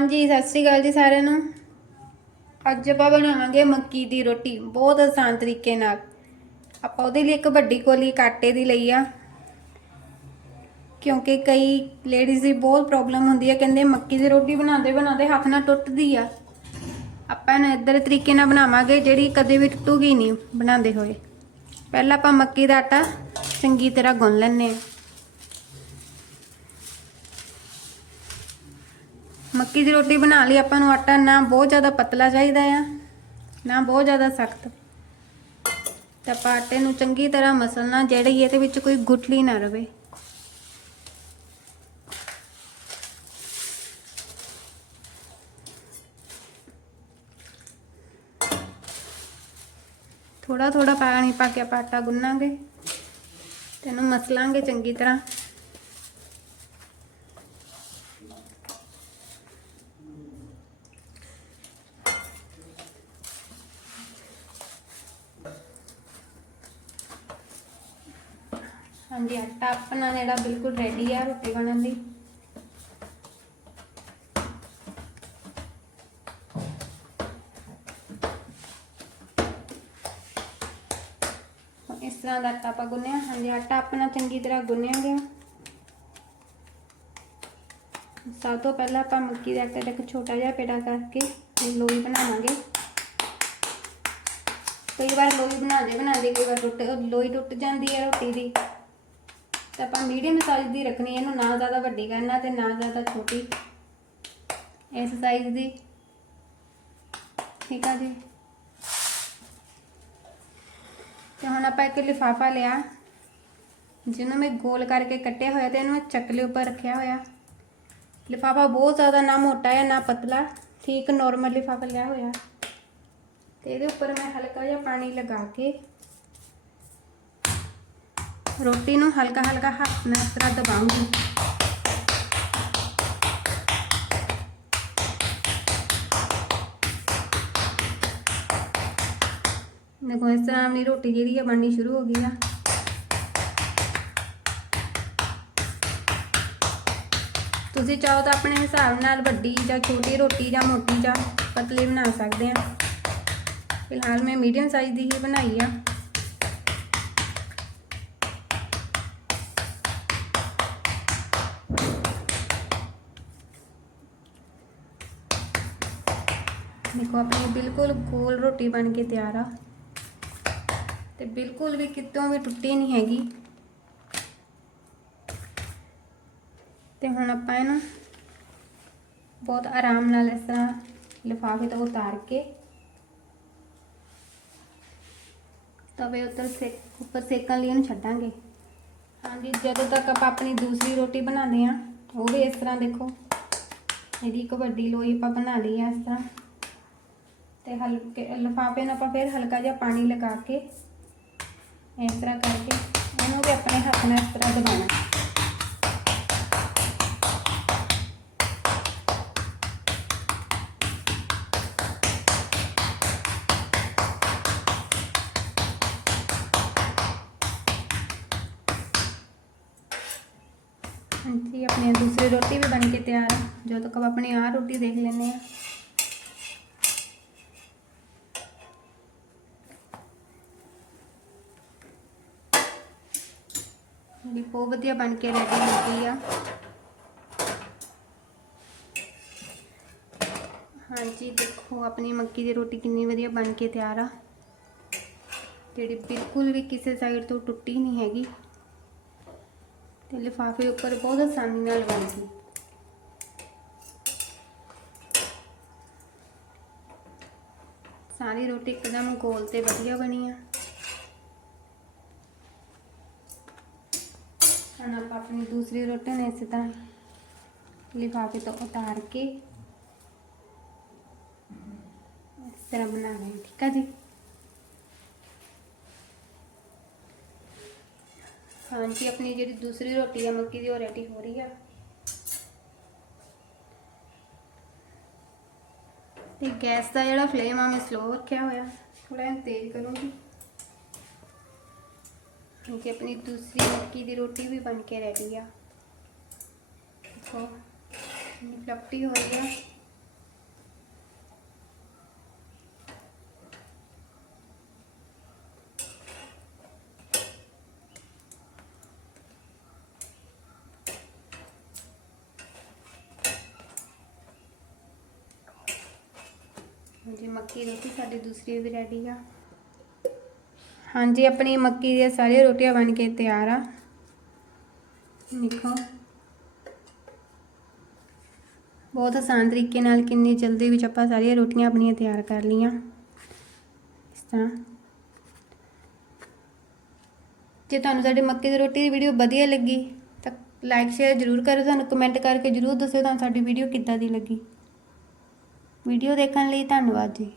ਹਾਂਜੀ, ਸਤਿ ਸ੍ਰੀ ਅਕਾਲ ਜੀ ਸਾਰਿਆਂ ਨੂੰ। ਅੱਜ ਆਪਾਂ ਬਣਾਵਾਂਗੇ ਮੱਕੀ ਦੀ ਰੋਟੀ, ਬਹੁਤ ਆਸਾਨ ਤਰੀਕੇ ਨਾਲ। ਆਪਾਂ ਉਹਦੇ ਲਈ ਇੱਕ ਵੱਡੀ ਕੋਲੀ ਆਟੇ ਦੀ ਲਈ ਆ। ਕਿਉਂਕਿ ਕਈ ਲੇਡੀਜ਼ ਦੀ ਬਹੁਤ ਪ੍ਰੋਬਲਮ ਹੁੰਦੀ ਹੈ ਕਹਿੰਦੇ ਮੱਕੀ ਦੀ ਰੋਟੀ ਬਣਾਉਂਦੇ ਬਣਾਉਂਦੇ ਹੱਥ ਨਾਲ ਟੁੱਟਦੀ ਆ। ਆਪਾਂ ਇਹਨੂੰ ਇਧਰ ਤਰੀਕੇ ਨਾਲ ਬਣਾਵਾਂਗੇ, ਜਿਹੜੀ ਕਦੇ ਵੀ ਟੁੱਟੂਗੀ ਨਹੀਂ ਬਣਾਉਂਦੇ ਹੋਏ। ਪਹਿਲਾਂ ਆਪਾਂ ਮੱਕੀ ਦਾ ਆਟਾ ਚੰਗੀ ਤਰ੍ਹਾਂ ਗੁੰਨ ਲੈਂਦੇ ਹਾਂ। ਮੱਕੀ ਦੀ ਰੋਟੀ ਬਣਾ ਲਈ, ਆਪਾਂ ਨੂੰ ਆਟਾ ਨਾ ਬਹੁਤ ਜ਼ਿਆਦਾ ਪਤਲਾ ਚਾਹੀਦਾ ਆ, ਨਾ ਬਹੁਤ ਜ਼ਿਆਦਾ ਸਖਤ। ਤਾਂ ਆਪਾਂ ਆਟੇ ਨੂੰ ਚੰਗੀ ਤਰ੍ਹਾਂ ਮਸਲਣਾ ਜਿਹੜੀ ਇਹਦੇ ਵਿੱਚ ਕੋਈ ਗੁਟਲੀ ਨਾ ਰਵੇ। ਥੋੜਾ ਥੋੜਾ ਪਾਣੀ ਪਾ ਕੇ ਆਪਾਂ ਆਟਾ ਗੁੰਨਾਂਗੇ, ਤੇ ਇਹਨੂੰ ਮਸਲਾਂਗੇ ਚੰਗੀ ਤਰ੍ਹਾਂ। ਹਾਂਜੀ, ਆਟਾ ਆਪਣਾ ਜਿਹੜਾ ਬਿਲਕੁਲ ਰੈਡੀ ਆ, ਰੋਟੀ ਬਣਨ ਲਈ। ਇਸ ਤਰ੍ਹਾਂ ਦਾ ਆਟਾ ਆਪਾਂ ਗੁੰਨਿਆ। ਹਾਂਜੀ, ਆਟਾ ਆਪਣਾ ਚੰਗੀ ਤਰ੍ਹਾਂ ਗੁੰਨਿਆ ਗਿਆ। ਸਭ ਤੋਂ ਪਹਿਲਾਂ ਆਪਾਂ ਮੱਕੀ ਦੇ ਆਟੇ ਦਾ ਇੱਕ ਛੋਟਾ ਜਿਹਾ ਪੇੜਾ ਕਰਕੇ ਇਹ ਲੋਈ ਬਣਾਵਾਂਗੇ। ਕਈ ਵਾਰ ਲੋਈ ਬਣਾਉਂਦੇ ਬਣਾਉਂਦੇ ਕਈ ਵਾਰ ਟੁੱਟ, ਲੋਈ ਟੁੱਟ ਜਾਂਦੀ ਹੈ ਰੋਟੀ ਦੀ। ਤਾਂ ਆਪਾਂ ਮੀਡੀਅਮ ਸਾਈਜ਼ ਦੀ ਰੱਖਣੀ ਇਹਨੂੰ ਨਾ ਜ਼ਿਆਦਾ ਵੱਡੀ ਕਰਨਾ ਤੇ ਨਾ ਜ਼ਿਆਦਾ ਛੋਟੀ। ਇਸ ਸਾਈਜ਼ ਦੀ। ਠੀਕ ਆ ਜੀ। ਤੇ ਹੁਣ ਆਪਾਂ ਇੱਕ ਲਿਫਾਫਾ ਲਿਆ, ਜਿਹਨੂੰ ਮੈਂ ਗੋਲ ਕਰਕੇ ਕੱਟਿਆ ਹੋਇਆ ਤੇ ਇਹਨੂੰ ਚੱਕਲੇ ਉੱਪਰ ਰੱਖਿਆ ਹੋਇਆ। ਲਿਫਾਫਾ ਬਹੁਤ ਜ਼ਿਆਦਾ ਨਾ ਮੋਟਾ ਹੈ ਨਾ ਪਤਲਾ, ਠੀਕ ਨਾਰਮਲ ਲਿਫਾਫਾ ਲਿਆ ਹੋਇਆ। ਤੇ ਇਹਦੇ ਉੱਪਰ ਮੈਂ ਹਲਕਾ ਜਿਹਾ ਪਾਣੀ ਲਗਾ ਕੇ ਰੋਟੀ ਨੂੰ ਹਲਕਾ ਹਲਕਾ ਹੱਥ ਨਾਲ ਇਸ ਤਰ੍ਹਾਂ ਦਬਾਉਂਗੀ। ਦੇਖੋ, ਇਸ ਤਰ੍ਹਾਂ ਆਪਣੀ ਰੋਟੀ ਜਿਹੜੀ ਆ ਬਣਨੀ ਸ਼ੁਰੂ ਹੋ ਗਈ ਆ। ਤੁਸੀਂ ਚਾਹੋ ਤਾਂ ਆਪਣੇ ਹਿਸਾਬ ਨਾਲ ਵੱਡੀ ਜਾਂ ਛੋਟੀ ਰੋਟੀ ਜਾਂ ਮੋਟੀ ਜਾਂ ਪਤਲੀ ਬਣਾ ਸਕਦੇ ਆ। ਫਿਲਹਾਲ ਮੈਂ ਮੀਡੀਅਮ ਸਾਈਜ਼ ਦੀ ਹੀ ਬਣਾਈ ਆ। ਦੇਖੋ, ਆਪਣੀ ਬਿਲਕੁਲ ਗੋਲ ਰੋਟੀ ਬਣ ਕੇ ਤਿਆਰ ਆ। ਤੇ ਬਿਲਕੁਲ ਵੀ ਕਿਤੋਂ ਵੀ ਟੁੱਟੀ ਨਹੀਂ ਹੈਗੀ। ਤੇ ਹੁਣ ਆਪਾਂ ਇਹਨੂੰ ਬਹੁਤ ਆਰਾਮ ਨਾਲ ਇਸ ਤਰ੍ਹਾਂ ਲਿਫਾਫੇ ਤੋਂ ਉਤਾਰ ਕੇ ਤਵੇ ਉੱਤੇ ਸੇਕ ਉੱਪਰ ਸੇਕਣ ਲਈ ਇਹਨੂੰ ਛੱਡਾਂਗੇ। ਹਾਂਜੀ, ਜਦੋਂ ਤੱਕ ਆਪਾਂ ਆਪਣੀ ਦੂਸਰੀ ਰੋਟੀ ਬਣਾਉਂਦੇ ਆ ਉਹ ਵੀ ਇਸ ਤਰ੍ਹਾਂ ਦੇਖੋ। ਇਹਦੀ ਇੱਕ ਵੱਡੀ ਲੋਈ ਆਪਾਂ ਬਣਾ ਲਈ ਆ ਇਸ ਤਰ੍ਹਾਂ। ਤੇ ਹਲਕੇ ਲਿਫਾਫੇ ਨੂੰ ਆਪਾਂ ਫਿਰ ਹਲਕਾ ਜਿਹਾ ਪਾਣੀ ਲਗਾ ਕੇ ਇਸ ਤਰ੍ਹਾਂ ਕਰਕੇ ਇਹਨੂੰ ਵੀ ਆਪਣੇ ਹੱਥ ਨਾਲ ਇਸ ਤਰ੍ਹਾਂ ਦਬਾਉਣਾ ਹਾਂਜੀ ਆਪਣੀ ਦੂਸਰੀ ਰੋਟੀ ਵੀ ਬਣ ਕੇ ਤਿਆਰ ਹੈ ਜਦੋਂ ਤੱਕ ਆਪਾਂ ਆਪਣੀ ਆਹ ਰੋਟੀ ਦੇਖ ਲੈਂਦੇ ਆ ਵੀ ਬਹੁਤ ਵਧੀਆ ਬਣ ਕੇ ਰੈਡੀ ਹੋ ਗਈ ਆ। ਹਾਂਜੀ, ਦੇਖੋ, ਆਪਣੀ ਮੱਕੀ ਦੀ ਰੋਟੀ ਕਿੰਨੀ ਵਧੀਆ ਬਣ ਕੇ ਤਿਆਰ ਆ। ਜਿਹੜੀ ਬਿਲਕੁਲ ਵੀ ਕਿਸੇ ਸਾਈਡ ਤੋਂ ਟੁੱਟੀ ਨਹੀਂ ਹੈਗੀ। ਤੇ ਲਿਫਾਫੇ ਉੱਪਰ ਬਹੁਤ ਆਸਾਨੀ ਨਾਲ ਬਣ ਗਈ ਸਾਰੀ ਰੋਟੀ ਇੱਕਦਮ ਗੋਲ ਤੇ ਵਧੀਆ ਬਣੀ ਆ। ਹੁਣ ਆਪਾਂ ਆਪਣੀ ਦੂਸਰੀ ਰੋਟੀ ਨੂੰ ਇਸੇ ਤਰ੍ਹਾਂ ਲਿਫਾਫੇ ਤੋਂ ਉਤਾਰ ਕੇ ਇਸ ਤਰ੍ਹਾਂ ਬਣਾਉਣਾ ਹੈ ਠੀਕ ਆ ਜੀ ਹਾਂਜੀ ਆਪਣੀ ਜਿਹੜੀ ਦੂਸਰੀ ਰੋਟੀ ਆ ਮੱਕੀ ਦੀ ਉਹ ਰੈਡੀ ਹੋ ਰਹੀ ਆ ਤੇ ਗੈਸ ਦਾ ਜਿਹੜਾ ਫਲੇਮ ਆ ਮੈਂ ਸਲੋ ਰੱਖਿਆ ਹੋਇਆ ਥੋੜਾ ਜਿਹਾ ਤੇਜ਼ ਕਰੂੰਗੀ क्योंकि अपनी दूसरी मक्की की रोटी भी बन के रेडी है। देखो फ्लफ्टी हो गया जी मक्की रोटी साड़ी दूसरी भी रेडी है। ਹਾਂਜੀ, ਆਪਣੀ ਮੱਕੀ ਦੀਆਂ ਸਾਰੀਆਂ ਰੋਟੀਆਂ ਬਣ ਕੇ ਤਿਆਰ ਆ। ਦੇਖੋ। ਬਹੁਤ ਆਸਾਨ ਤਰੀਕੇ ਨਾਲ ਕਿੰਨੀ ਜਲਦੀ ਵਿੱਚ ਆਪਾਂ ਸਾਰੀਆਂ ਰੋਟੀਆਂ ਆਪਣੀਆਂ ਤਿਆਰ ਕਰ ਲਈਆਂ। ਇਸ ਤਰ੍ਹਾਂ। ਜੇ ਤੁਹਾਨੂੰ ਸਾਡੀ ਮੱਕੀ ਦੀ ਰੋਟੀ ਦੀ ਵੀਡੀਓ ਵਧੀਆ ਲੱਗੀ, ਤਾਂ ਲਾਈਕ ਸ਼ੇਅਰ ਜ਼ਰੂਰ ਕਰੋ ਸਾਨੂੰ ਕਮੈਂਟ ਕਰਕੇ ਜ਼ਰੂਰ ਦੱਸਿਓ ਤੁਹਾਨੂੰ ਸਾਡੀ ਵੀਡੀਓ ਕਿੱਦਾਂ ਦੀ ਲੱਗੀ। ਵੀਡੀਓ ਦੇਖਣ ਲਈ ਧੰਨਵਾਦ ਜੀ।